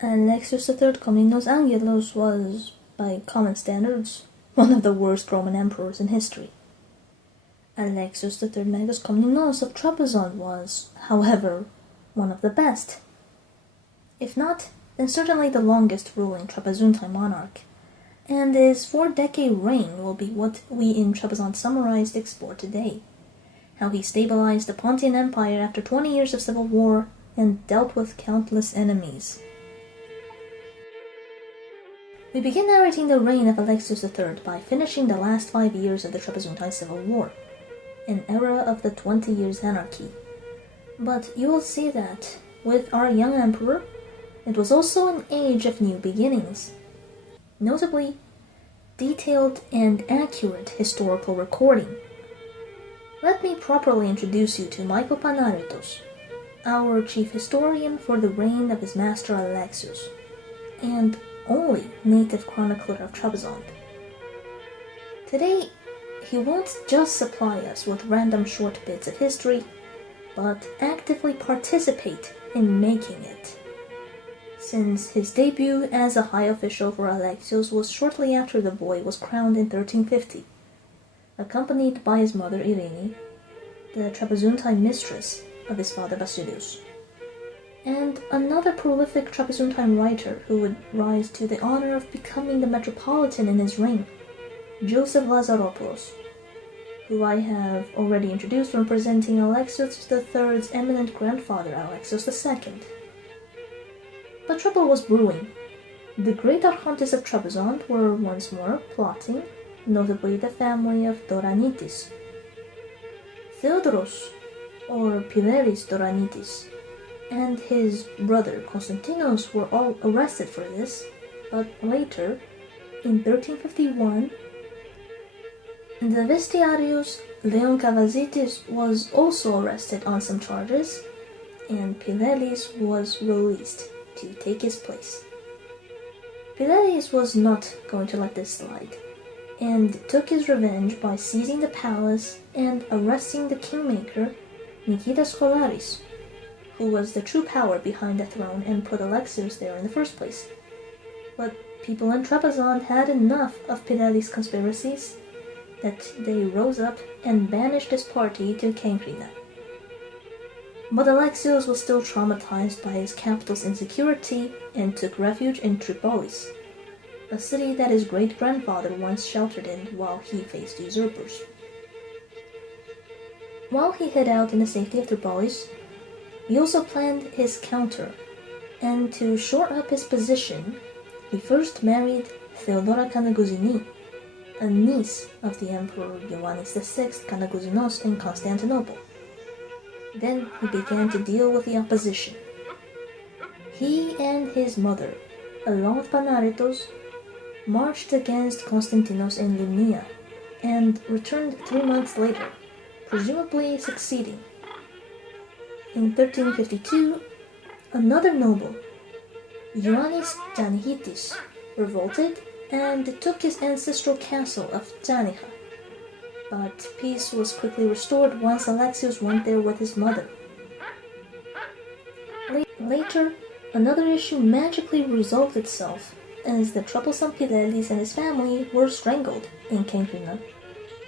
Alexios III Komnenos Angelos was, by common standards, one of the worst Roman emperors in history. Alexios III Megas Komnenos of Trebizond was, however, one of the best. If not, then certainly the longest ruling Trapezuntine monarch, and his 4-decade reign will be what we in Trebizond Summarized explore today. How he stabilized the Pontic Empire after 20 years of civil war and dealt with countless enemies. We begin narrating the reign of Alexios III by finishing the last 5 years of the Trapezuntine Civil War, an era of the 20 Years' Anarchy. But you will see that, with our young emperor, it was also an age of new beginnings. Notably, detailed and accurate historical recording. Let me properly introduce you to Michael Panaretos, our chief historian for the reign of his master Alexios, and only native chronicler of Trebizond. Today, he won't just supply us with random short bits of history, but actively participate in making it. Since his debut as a high official for Alexios was shortly after the boy was crowned in 1350, accompanied by his mother Irene, the Trapezuntine mistress of his father Basilius, and another prolific Trapezuntine writer who would rise to the honor of becoming the metropolitan in his reign, Joseph Lazaropoulos, who I have already introduced when presenting Alexios III's eminent grandfather Alexios II. But trouble was brewing. The great archontes of Trebizond were once more plotting, notably the family of Doranitis. Theodoros, or Pileris Doranitis, and his brother Constantinos were all arrested for this, but later, in 1351, the Vestiarius Leon Cavazitis was also arrested on some charges, and Pileris was released to take his place. Pileris was not going to let this slide, and took his revenge by seizing the palace and arresting the kingmaker Nikitas Scholaris, who was the true power behind the throne and put Alexios there in the first place. But people in Trebizond had enough of Pileris' conspiracies that they rose up and banished his party to Komnenian. But Alexios was still traumatized by his capital's insecurity and took refuge in Tripolis, a city that his great-grandfather once sheltered in while he faced usurpers. While he hid out in the safety of Tripolis, he also planned his counter, and to shore up his position, he first married Theodora Kanagouzyni, a niece of the Emperor Ioannis VI Kanagouzynos in Constantinople. Then he began to deal with the opposition. He and his mother, along with Panaretos, marched against Konstantinos in Limnia, and returned 3 months later, presumably succeeding. In 1352, another noble, Ioannis Tanihitis, revolted and took his ancestral castle of Taniha. But peace was quickly restored once Alexios went there with his mother. Later, another issue magically resolved itself as the troublesome Pileris and his family were strangled in Komnenian,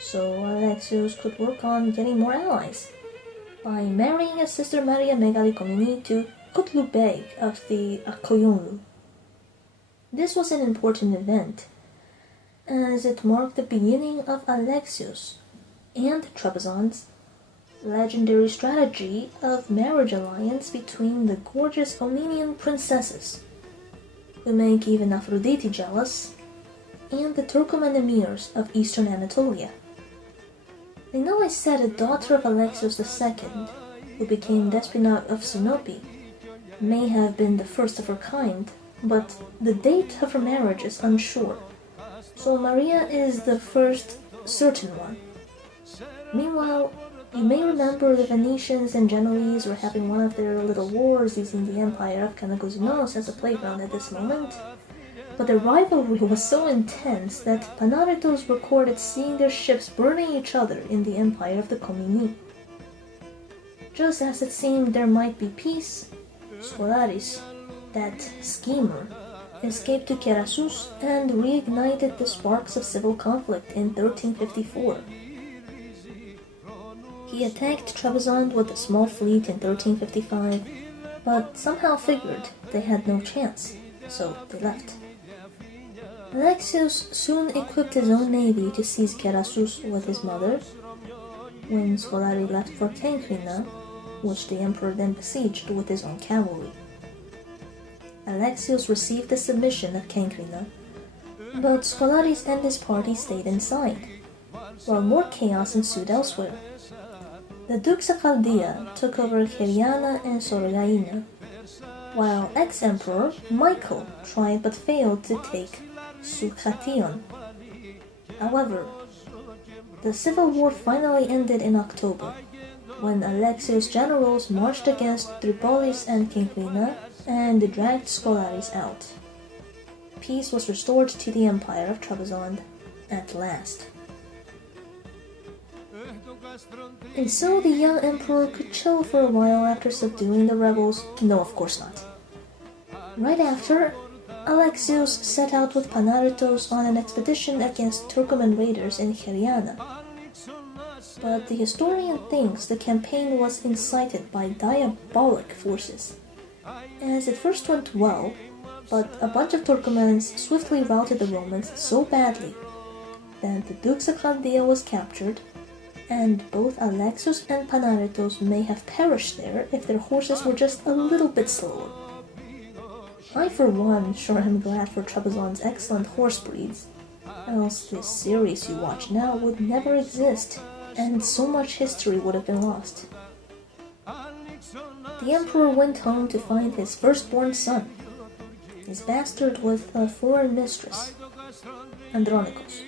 so Alexios could work on getting more allies by marrying his sister Maria Megalikomini to Kutlu Bey of the Akoyunlu. This was an important event, as it marked the beginning of Alexios and Trebizond's legendary strategy of marriage alliance between the gorgeous Komnenian princesses, who make even Aphrodite jealous, and the Turkomen emirs of eastern Anatolia. I know I said a daughter of Alexios II, who became Despina of Sinope, may have been the first of her kind, but the date of her marriage is unsure, so Maria is the first certain one. Meanwhile, you may remember the Venetians and Genoese were having one of their little wars using the Empire of Kanagouzynos as a playground at this moment, but the rivalry was so intense that Panaretos recorded seeing their ships burning each other in the Empire of the Komneni. Just as it seemed there might be peace, Scholaris, that schemer, escaped to Kerasus and reignited the sparks of civil conflict in 1354. He attacked Trebizond with a small fleet in 1355, but somehow figured they had no chance, so they left. Alexios soon equipped his own navy to seize Kerasus with his mother. When Scolari left for Kenkrina, which the emperor then besieged with his own cavalry. Alexios received the submission of Kenkrina, but Scolaris and his party stayed inside, while more chaos ensued elsewhere. The Dukes of Chaldea took over Cheriana and Soroyaina, while ex-emperor Michael tried but failed to take Sukhation. However, the civil war finally ended in October, when Alexios' generals marched against Tripolis and Kenkrina and dragged Scolaris out. Peace was restored to the Empire of Trebizond at last. And so the young emperor could chill for a while after subduing the rebels? No, of course not. Right after, Alexios set out with Panaretos on an expedition against Turkomen raiders in Cheriana. But the historian thinks the campaign was incited by diabolic forces, as it first went well, but a bunch of Turkomens swiftly routed the Romans so badly that the Dukes of Chaldea was captured, and both Alexios and Panaretos may have perished there if their horses were just a little bit slower. I, for one, sure am glad for Trebizond's excellent horse breeds, else this series you watch now would never exist, and so much history would have been lost. The emperor went home to find his firstborn son, his bastard with a foreign mistress, Andronikos,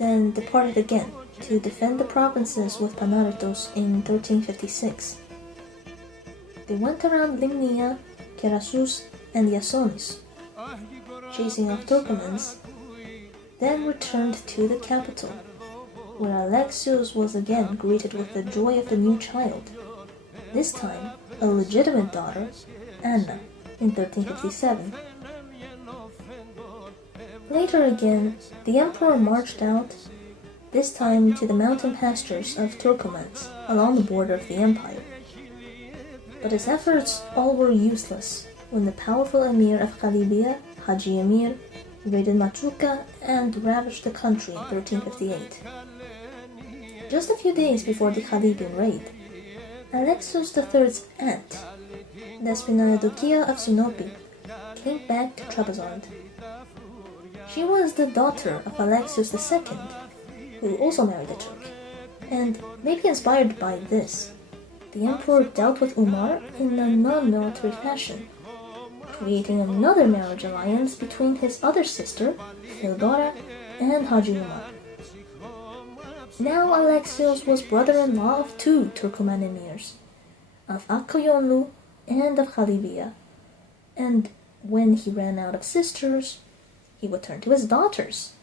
then departed again to defend the provinces with Panaretos in 1356. They went around Limnia, Kerasus, and Iasonis, chasing off Turkomens, then returned to the capital, where Alexios was again greeted with the joy of the new child, this time a legitimate daughter, Anna, in 1357. Later again, the emperor marched out, this time to the mountain pastures of Turkomens along the border of the empire. But his efforts all were useless when the powerful emir of Khalibia, Haji Emir, raided Machuca and ravaged the country in 1358. Just a few days before the Khalibian raid, Alexios III's aunt, Despina Eudokia of Sinope, came back to Trebizond. She was the daughter of Alexios II, who also married a Turk, and maybe inspired by this, the emperor dealt with Umar in a non-military fashion, creating another marriage alliance between his other sister, Theodora, and Haji Umar. Now Alexios was brother-in-law of two Turkomen emirs, of Akkoyonlu and of Khalibia, and when he ran out of sisters, he would turn to his daughters.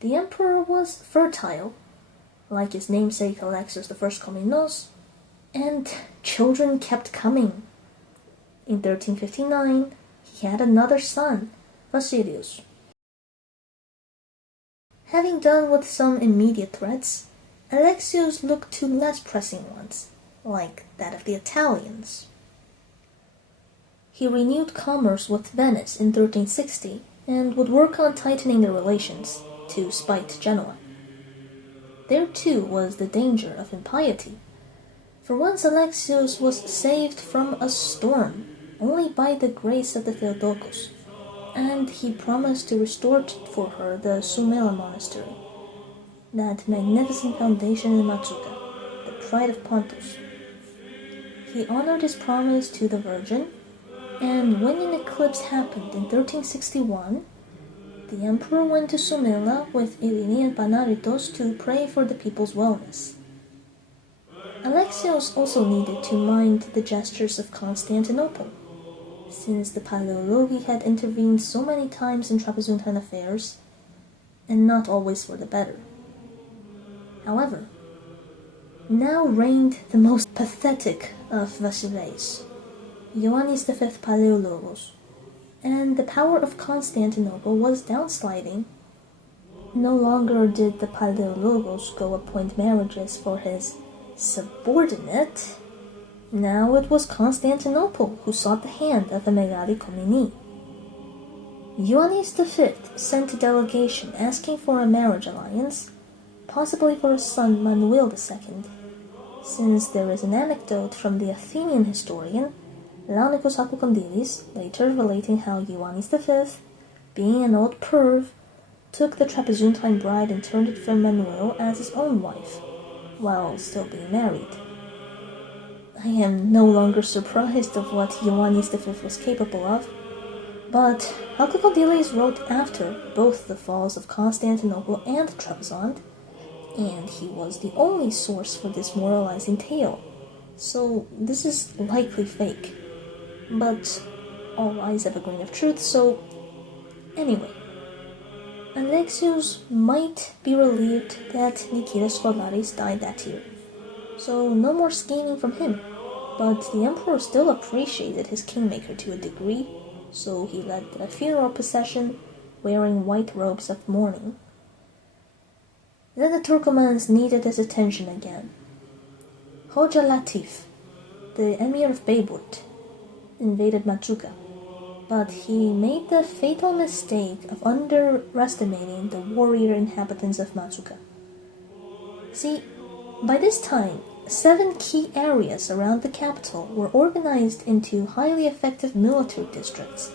The emperor was fertile, like his namesake Alexios I Komnenos, and children kept coming. In 1359, he had another son, Vasilius. Having done with some immediate threats, Alexios looked to less pressing ones, like that of the Italians. He renewed commerce with Venice in 1360 and would work on tightening their relations, to spite Genoa. There too was the danger of impiety. For once Alexios was saved from a storm only by the grace of the Theotokos, and he promised to restore for her the Soumela monastery, that magnificent foundation in Machuca, the pride of Pontos. He honored his promise to the Virgin, and when an eclipse happened in 1361, the emperor went to Soumela with Irini and Panaretos to pray for the people's wellness. Alexios also needed to mind the gestures of Constantinople, since the Paleologi had intervened so many times in Trapezuntine affairs, and not always for the better. However, now reigned the most pathetic of Vasileis, Ioannis V Palaeologos, and the power of Constantinople was downsliding. No longer did the Palaeologos go appoint marriages for his subordinate. Now it was Constantinople who sought the hand of the Megas Komnenos. Ioannis V sent a delegation asking for a marriage alliance, possibly for his son Manuel II, since there is an anecdote from the Athenian historian Laonikos Apokondilis, later relating how Ioannis V, being an old perv, took the Trapezuntine bride and turned it for Manuel as his own wife, while still being married. I am no longer surprised of what Ioannis V was capable of, but Apokondilis wrote after both the falls of Constantinople and Trebizond, and he was the only source for this moralizing tale, so this is likely fake. But all lies have a grain of truth, so anyway. Alexios might be relieved that Nikitas Skolaris died that year, so no more scheming from him, but the emperor still appreciated his kingmaker to a degree, so he led a funeral procession wearing white robes of mourning. Then the Turkomens needed his attention again. Hoja Latif, the emir of Bayburt, invaded Machuca, but he made the fatal mistake of underestimating the warrior inhabitants of Machuca. See, by this time, 7 key areas around the capital were organized into highly effective military districts,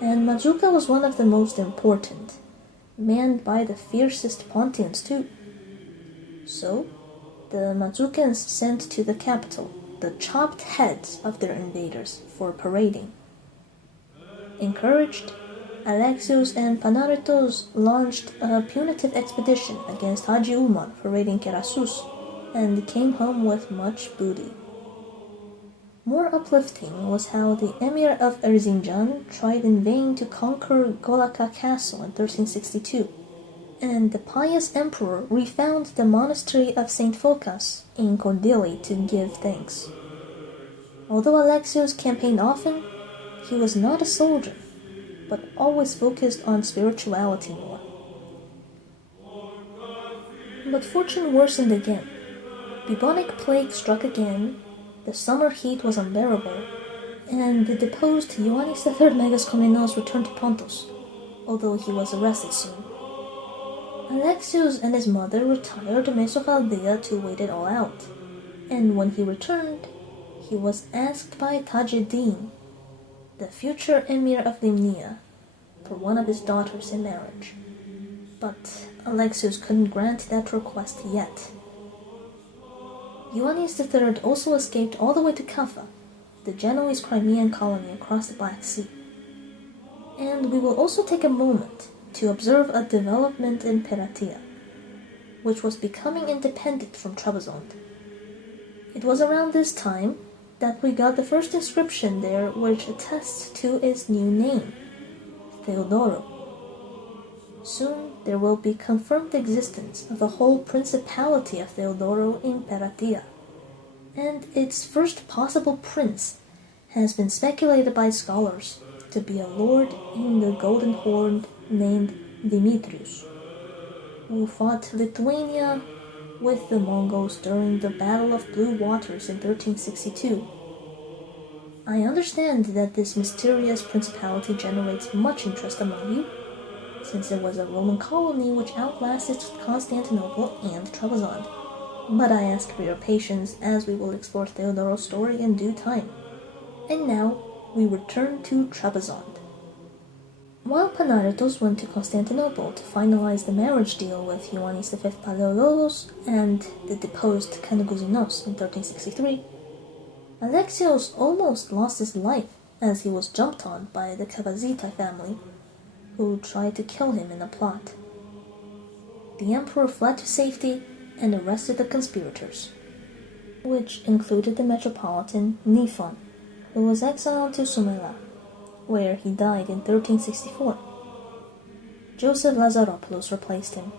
and Machuca was one of the most important, manned by the fiercest Pontians too. So, the Machucans sent to the capital the chopped heads of their invaders for parading. Encouraged, Alexios and Panaretos launched a punitive expedition against Haji Umar for raiding Kerasus, and came home with much booty. More uplifting was how the Emir of Erzincan tried in vain to conquer Golaka Castle in 1362, and the pious emperor refound the monastery of St. Phocas in Kordili to give thanks. Although Alexios campaigned often, he was not a soldier, but always focused on spirituality more. But fortune worsened again. Bubonic plague struck again, the summer heat was unbearable, and the deposed Ioannis III Megas Komnenos returned to Pontos, although he was arrested soon. Alexios and his mother retired to Mesochaldea to wait it all out, and when he returned, he was asked by Tajeddin, the future emir of Limnia, for one of his daughters in marriage. But Alexios couldn't grant that request yet. Ioannis III also escaped all the way to Kaffa, the Genoese Crimean colony across the Black Sea. And we will also take a moment to observe a development in Peratia, which was becoming independent from Trebizond. It was around this time that we got the first inscription there which attests to its new name, Theodoro. Soon there will be confirmed existence of the whole principality of Theodoro in Peratia, and its first possible prince has been speculated by scholars to be a lord in the Golden Horn named Demetrius, who fought Lithuania with the Mongols during the Battle of Blue Waters in 1362. I understand that this mysterious principality generates much interest among you, since it was a Roman colony which outlasted Constantinople and Trebizond. But I ask for your patience as we will explore Theodoro's story in due time. And now, we return to Trebizond. While Panaretos went to Constantinople to finalize the marriage deal with Ioannis V Palaeologos and the deposed Kanagouzinos in 1363, Alexios almost lost his life as he was jumped on by the Kavazita family, who tried to kill him in a plot. The emperor fled to safety and arrested the conspirators, which included the metropolitan Nifon, who was exiled to Soumela, where he died in 1364. Joseph Lazaropoulos replaced him.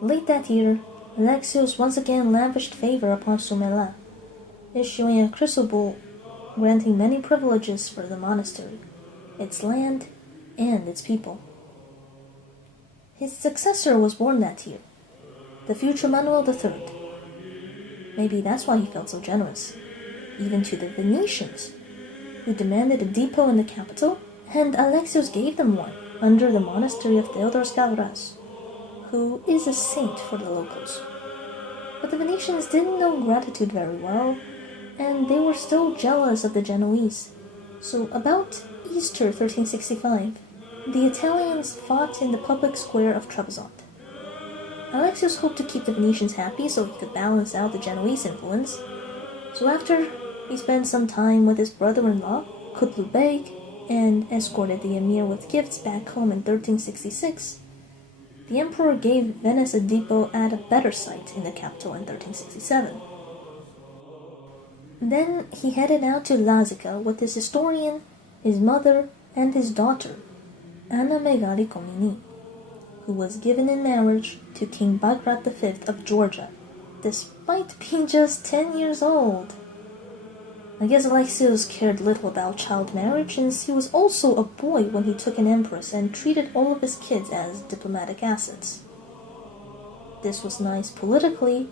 Late that year, Alexios once again lavished favor upon Soumela, issuing a chrysobull granting many privileges for the monastery, its land, and its people. His successor was born that year, the future Manuel III. Maybe that's why he felt so generous, even to the Venetians, who demanded a depot in the capital, and Alexios gave them one under the monastery of Theodoros Kavras, who is a saint for the locals. But the Venetians didn't know gratitude very well, and they were still jealous of the Genoese. So about Easter 1365, the Italians fought in the public square of Trebizond. Alexios hoped to keep the Venetians happy so he could balance out the Genoese influence. So after he spent some time with his brother-in-law, Kutlu Bey, and escorted the emir with gifts back home in 1366, the emperor gave Venice a depot at a better site in the capital in 1367. Then he headed out to Lazica with his historian, his mother, and his daughter, Anna Megali Komneni, who was given in marriage to King Bagrat V of Georgia, despite being just 10 years old. I guess Alexios cared little about child marriage, since he was also a boy when he took an empress and treated all of his kids as diplomatic assets. This was nice politically,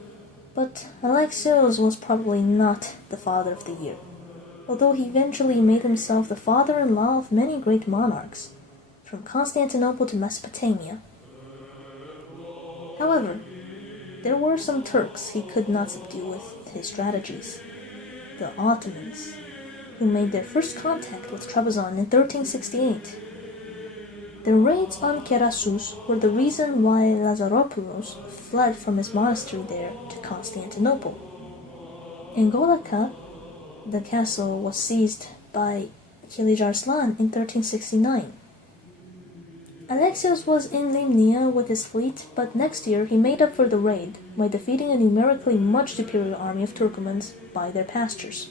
but Alexios was probably not the father of the year, although he eventually made himself the father-in-law of many great monarchs, from Constantinople to Mesopotamia. However, there were some Turks he could not subdue with his strategies. The Ottomans, who made their first contact with Trebizond in 1368. Their raids on Kerasus were the reason why Lazaropoulos fled from his monastery there to Constantinople. In Golaka, the castle was seized by Kilij Arslan in 1369. Alexios was in Limnia with his fleet, but next year he made up for the raid by defeating a numerically much superior army of Turkomens by their pastures.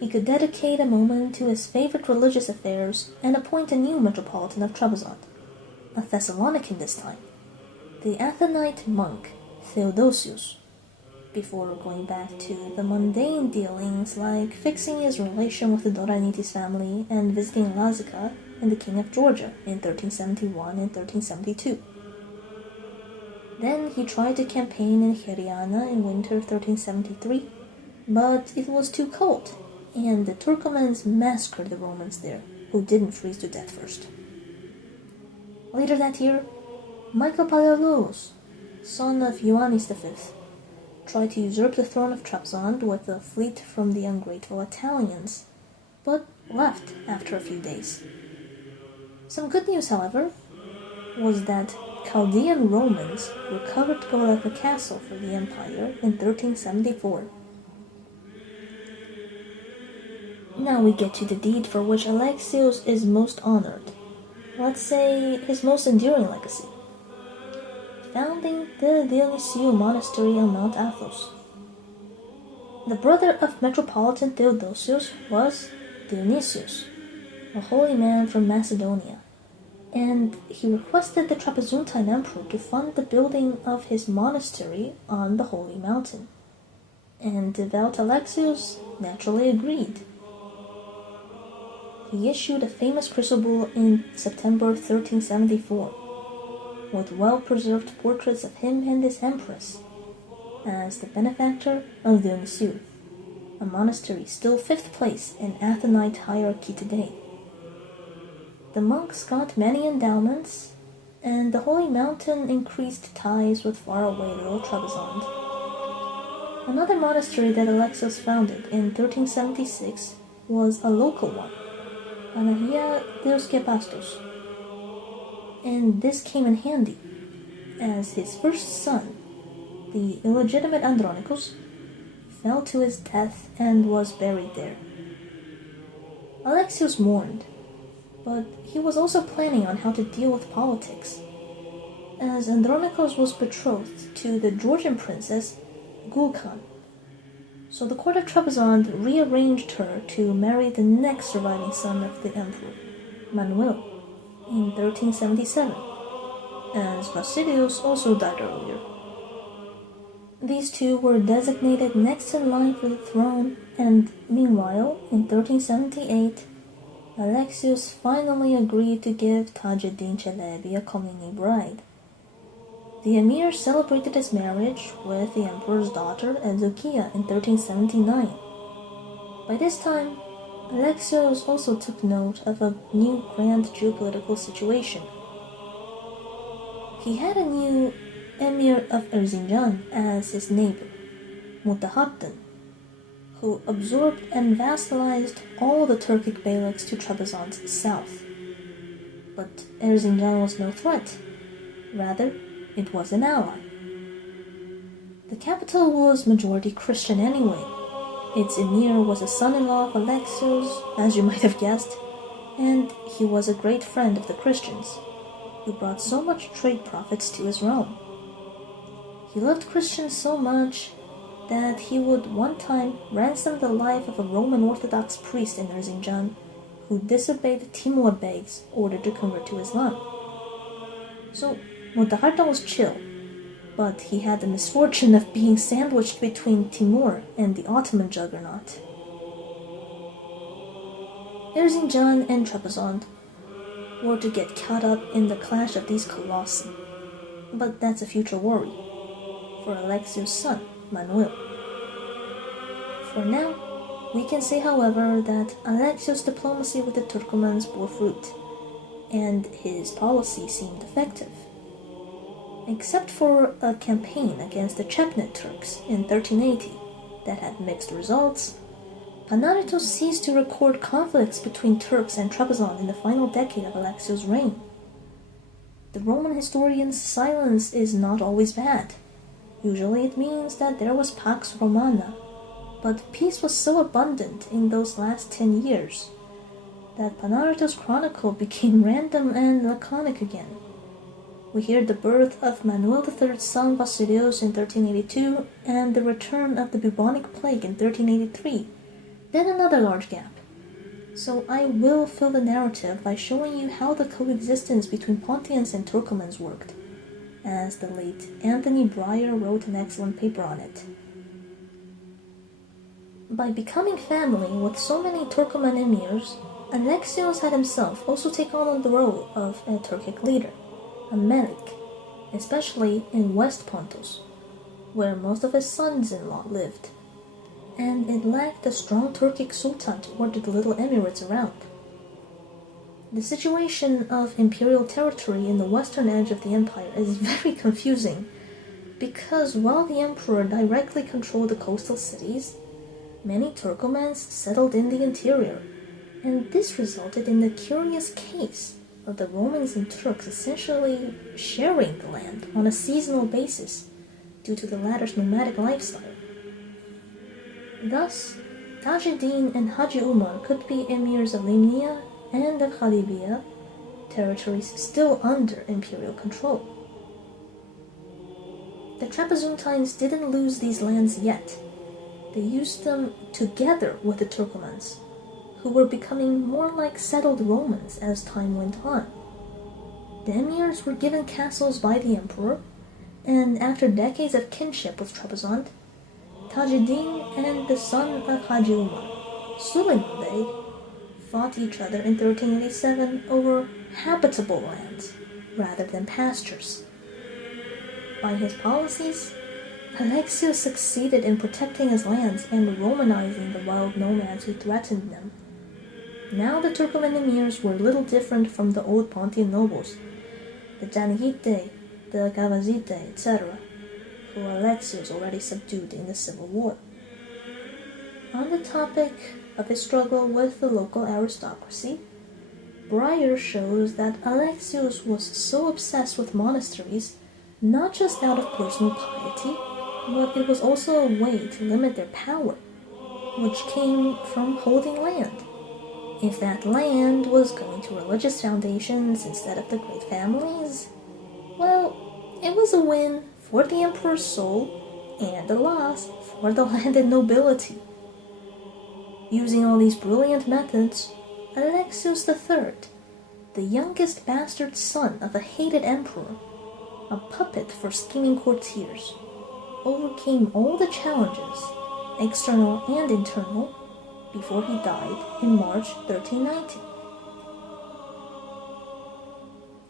He could dedicate a moment to his favorite religious affairs and appoint a new metropolitan of Trebizond, a Thessalonican this time, the Athonite monk Theodosius, before going back to the mundane dealings like fixing his relation with the Doranitis family and visiting Lazica and the King of Georgia in 1371 and 1372. Then he tried to campaign in Heriana in winter of 1373, but it was too cold, and the Turkomens massacred the Romans there, who didn't freeze to death first. Later that year, Michael Panaretos, son of Ioannis V, tried to usurp the throne of Trebizond with a fleet from the ungrateful Italians, but left after a few days. Some good news, however, was that Chaldean Romans recovered Golaka Castle for the empire in 1374. Now we get to the deed for which Alexios is most honored. Let's say his most enduring legacy. Founding the Dionysiou monastery on Mt Athos. The brother of Metropolitan Theodosius was Dionysius, a holy man from Macedonia, and he requested the Trapezuntine Emperor to fund the building of his monastery on the holy mountain, and devout Alexios naturally agreed. He issued a famous chrysobull in September 1374, with well-preserved portraits of him and his empress, as the benefactor of Dionysiou, a monastery still 5th place in Athonite hierarchy today. The monks got many endowments, and the holy mountain increased ties with faraway little Trebizond. Another monastery that Alexios founded in 1376 was a local one, Panagia Soumela, and this came in handy, as his first son, the illegitimate Andronicus, fell to his death and was buried there. Alexios mourned, but he was also planning on how to deal with politics, as Andronicus was betrothed to the Georgian princess Gulkan. So the court of Trebizond rearranged her to marry the next surviving son of the emperor, Manuel, in 1377, as Vasileios also died earlier. These two were designated next in line for the throne, and meanwhile, in 1378, Alexios finally agreed to give Tajuddin Çelebi a Komneni bride. The emir celebrated his marriage with the emperor's daughter Ezukia in 1379. By this time, Alexios also took note of a new grand geopolitical situation. He had a new Emir of Erzincan as his neighbor, Mutahattin, who absorbed and vassalized all the Turkic beyliks to Trebizond's south. But Erzincan was no threat. Rather, it was an ally. The capital was majority Christian anyway. Its emir was a son-in-law of Alexios, as you might have guessed, and he was a great friend of the Christians, who brought so much trade profits to his realm. He loved Christians so much that he would one time ransom the life of a Roman Orthodox priest in Erzincan who disobeyed Timur Beg's order to convert to Islam. So Mutaharta was chill, but he had the misfortune of being sandwiched between Timur and the Ottoman juggernaut. Erzincan and Trebizond were to get caught up in the clash of these colossi, but that's a future worry for Alexios' son, Manuel. For now, we can say, however, that Alexios' diplomacy with the Turkomens bore fruit, and his policy seemed effective. Except for a campaign against the Chepnet Turks in 1380 that had mixed results, Panaretos ceased to record conflicts between Turks and Trebizond in the final decade of Alexios' reign. The Roman historian's silence is not always bad. Usually it means that there was Pax Romana, but peace was so abundant in those last 10 years that Panaretos' chronicle became random and laconic again. We hear the birth of Manuel III's son Vasilios in 1382 and the return of the bubonic plague in 1383, then another large gap. So I will fill the narrative by showing you how the coexistence between Pontians and Turkomens worked, as the late Anthony Breyer wrote an excellent paper on it. By becoming family with so many Turkomen emirs, Alexios had himself also taken on the role of a Turkic leader, a melik, especially in West Pontos, where most of his sons-in-law lived, and it lacked a strong Turkic sultan to order the little emirates around. The situation of imperial territory in the western edge of the empire is very confusing, because while the emperor directly controlled the coastal cities, many Turkomens settled in the interior, and this resulted in the curious case of the Romans and Turks essentially sharing the land on a seasonal basis due to the latter's nomadic lifestyle. Thus, Tajuddin and Haji Umar could be emirs of Limnia and of Halibia, territories still under imperial control. The Trapezuntines didn't lose these lands yet. They used them together with the Turkomens, who were becoming more like settled Romans as time went on. The emirs were given castles by the emperor, and after decades of kinship with Trebizond, Tajuddin and the son of Haji Umar, Suleiman Bey, fought each other in 1387 over habitable lands rather than pastures. By his policies, Alexios succeeded in protecting his lands and Romanizing the wild nomads who threatened them. Now the Turkomen emirs were little different from the old Pontian nobles, the Janihite, the Gavazite, etc., who Alexios already subdued in the civil war. On the topic of his struggle with the local aristocracy, Breyer shows that Alexios was so obsessed with monasteries not just out of personal piety, but it was also a way to limit their power, which came from holding land. If that land was going to religious foundations instead of the great families, well, it was a win for the emperor's soul and a loss for the landed nobility. Using all these brilliant methods, Alexios III, the youngest bastard son of a hated emperor, a puppet for scheming courtiers, overcame all the challenges, external and internal, before he died in March 1390.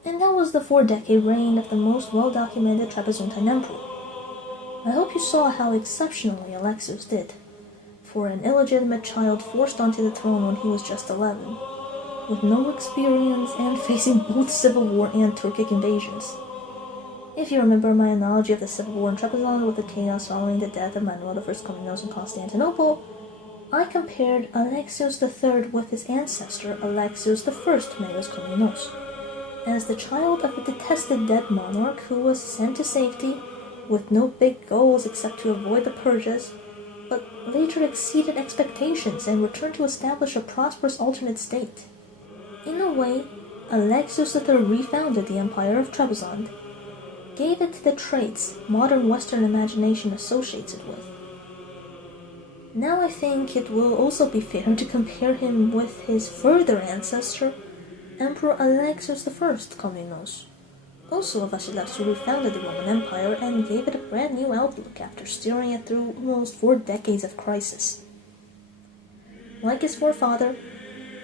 And that was the 4-decade reign of the most well-documented Trapezuntine Emperor. I hope you saw how exceptionally Alexios did, for an illegitimate child forced onto the throne when he was just 11, with no experience and facing both civil war and Turkic invasions. If you remember my analogy of the civil war in Trebizond with the chaos following the death of Emperor I Komnenos in Constantinople, I compared Alexios III with his ancestor Alexios I Megas Komnenos, as the child of a detested dead monarch who was sent to safety with no big goals except to avoid the purges, but later exceeded expectations and returned to establish a prosperous alternate state. In a way, Alexios III refounded the Empire of Trebizond, gave it the traits modern Western imagination associates it with. Now I think it will also be fair to compare him with his further ancestor, Emperor Alexios I Komnenos, also a Vasilevs who refounded the Roman Empire and gave it a brand new outlook after steering it through almost 4 decades of crisis. Like his forefather,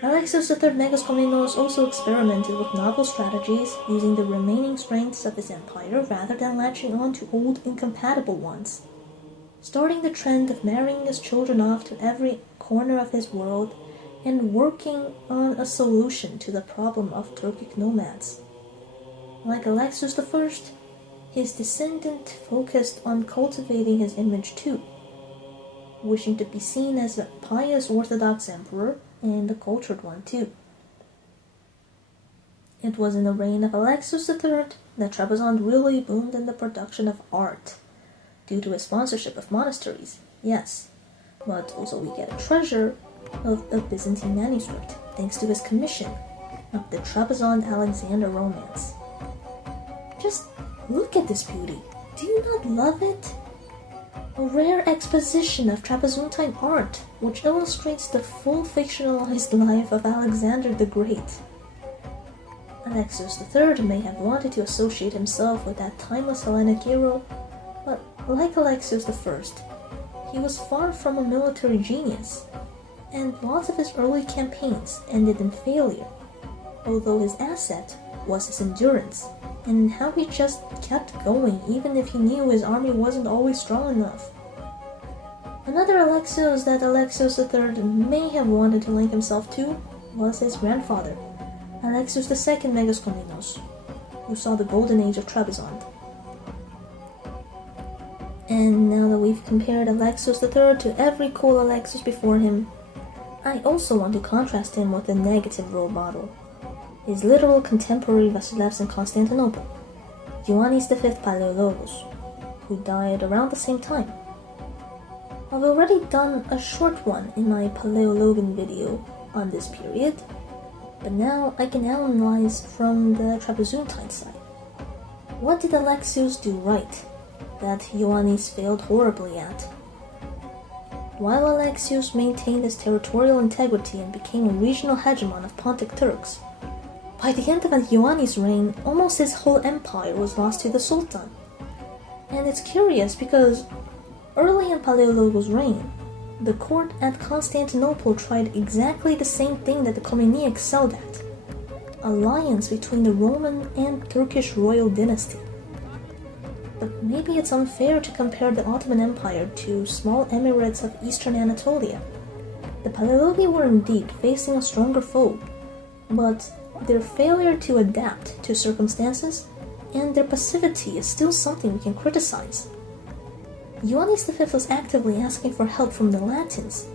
Alexios III Megas Komnenos also experimented with novel strategies, using the remaining strengths of his empire rather than latching on to old incompatible ones, starting the trend of marrying his children off to every corner of his world and working on a solution to the problem of Turkic nomads. Like Alexios I, his descendant focused on cultivating his image too, wishing to be seen as a pious Orthodox emperor and a cultured one too. It was in the reign of Alexios III that Trebizond really boomed in the production of art, due to his sponsorship of monasteries, yes, but also we get a treasure of a Byzantine manuscript, thanks to his commission of the Trebizond-Alexander romance. Just look at this beauty. Do you not love it? A rare exposition of Trapezuntine art, which illustrates the full fictionalized life of Alexander the Great. Alexios III may have wanted to associate himself with that timeless Hellenic hero, but like Alexios I, he was far from a military genius, and lots of his early campaigns ended in failure, although his asset was his endurance, and how he just kept going even if he knew his army wasn't always strong enough. Another Alexios that Alexios III may have wanted to link himself to was his grandfather, Alexios II Megas Komnenos, who saw the golden age of Trebizond. And now that we've compared Alexios III to every cool Alexios before him, I also want to contrast him with a negative role model, his literal contemporary Vasilevs in Constantinople, Ioannis V Palaiologos, who died around the same time. I've already done a short one in my Palaiologan video on this period, but now I can analyze from the Trapezuntine side. What did Alexios do right that Ioannis failed horribly at? While Alexios maintained his territorial integrity and became a regional hegemon of Pontic-Turks, by the end of Ioannis' reign, almost his whole empire was lost to the Sultan. And it's curious because early in Palaiologos' reign, the court at Constantinople tried exactly the same thing that the Komnenians excelled at: alliance between the Roman and Turkish royal dynasty. But maybe it's unfair to compare the Ottoman Empire to small emirates of eastern Anatolia. The Palaiologi were indeed facing a stronger foe, but their failure to adapt to circumstances and their passivity is still something we can criticize. Ioannis V was actively asking for help from the Latins.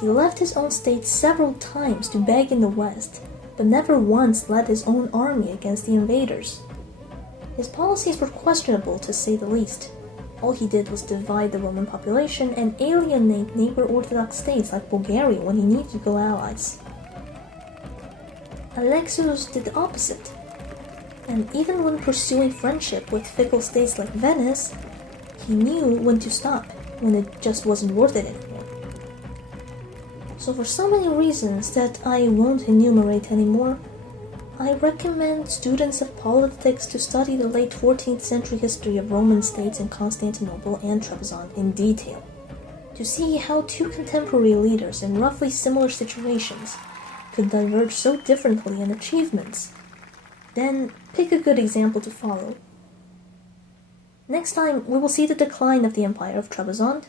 He left his own state several times to beg in the West, but never once led his own army against the invaders. His policies were questionable, to say the least. All he did was divide the Roman population and alienate neighbor Orthodox states like Bulgaria when he needed to go allies. Alexios did the opposite, and even when pursuing friendship with fickle states like Venice, he knew when to stop, when it just wasn't worth it anymore. So for so many reasons that I won't enumerate anymore, I recommend students of politics to study the late 14th century history of Roman states in Constantinople and Trebizond in detail, to see how two contemporary leaders in roughly similar situations could diverge so differently in achievements. Then pick a good example to follow. Next time, we will see the decline of the Empire of Trebizond,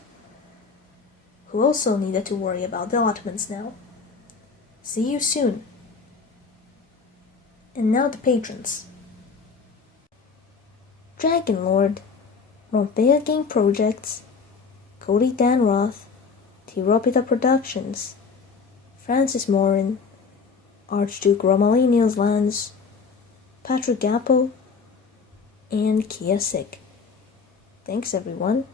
who also needed to worry about the Ottomans now. See you soon. And now the patrons. Dragon Lord, Rompea Game Projects, Cody Danroth, Tiropita Productions, Francis Morin, Archduke Romalinios Lands, Patrick Gapo, and Kia Sick. Thanks everyone.